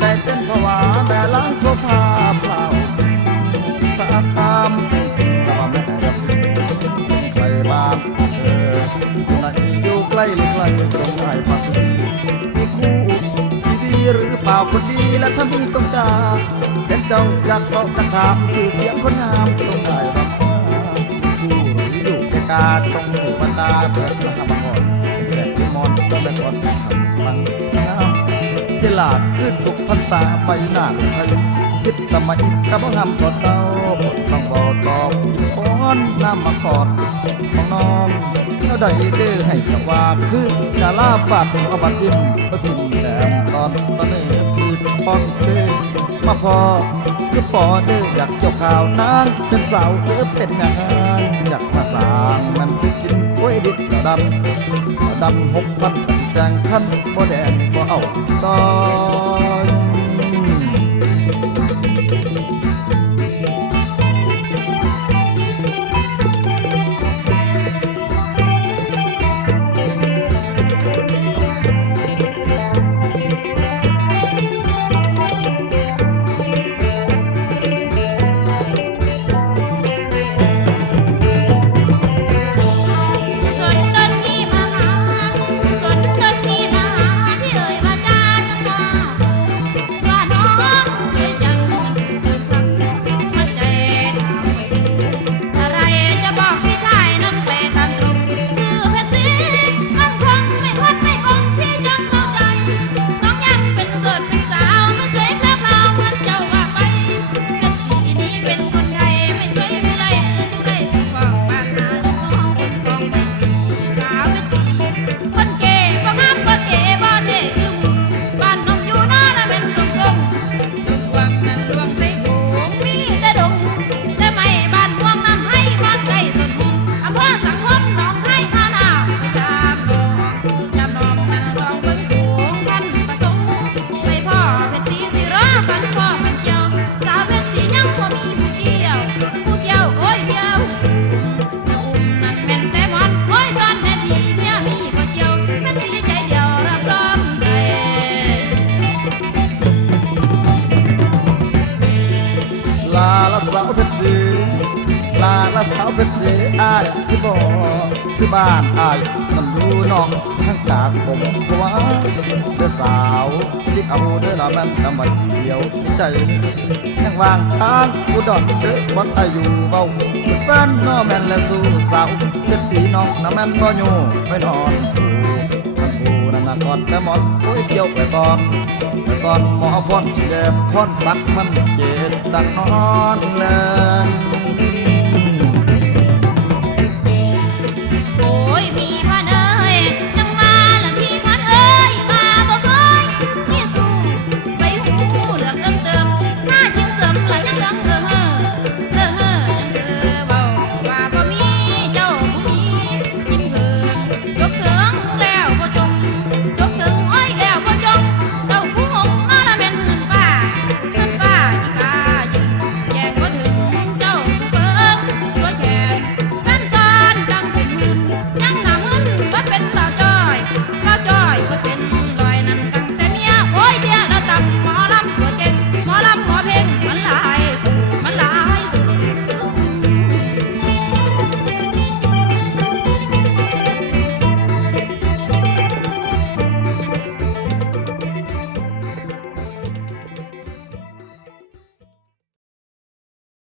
ใจเต้นเพราะว่าแม่ล้างโซฟาเปล่าตาตามต่ว่าแม่รับเป็นใครบ้างเธอไหนอยู่ใกล้หรือไกลตรงไหนพักดีมีคู่ชีวิตหรือเปล่าคนดีและถ้ามีต้องการเห็นเจ้าอยากบอกกันถามชื่อเสียงคนงามตรงไหนบว่าคู่หรืออยู่ในกาตรงที่บรรดาเถิดนะบัง ลาคือสุขพันษาไปหน้าไทยคิดสมัยกับงามกอเต้าต้องบอตอบพี่พรน้ำมากอดของน้องแล้วได้เด้อให้จังว่าคือดาลาบาดเอาบัดยิ้มมาพิมพ์แดมตอนเสน่ห์ที่พอนเซมาพอคือปอเด้ออยากเกี่ยวข่าวนางเป็นสาวเออเป็นงานอยากมาสร้างมันจะกินกล้วยดิบกระดันดันหกพัน กันแจงคันบ่แดงบ่เอาดอ ลาละสาวเพชรสีลาละสาวเพชรสีอายสิบอกสิบ้านอายนั่นดูน้องทั้งกากผมเพราะว่าเด้อสาวที่เอาเด้อละแม่นทำไมเดียวในใจยังวางทางอุดรเด้อบ่ตายอยู่เบาเป็นแฟนน้อแม่นและสู้สาวเพชรสีน้องน่ะแม่นบ่อยู่ไปนอนผู้ทั้งผู้นั่นน่ะกอดแต่หมอนโอ้ยเกี่ยวไปก่อน ก่อนหมอพ่นชีแดงพ่นสักมันเจ็ดจังนอนเลย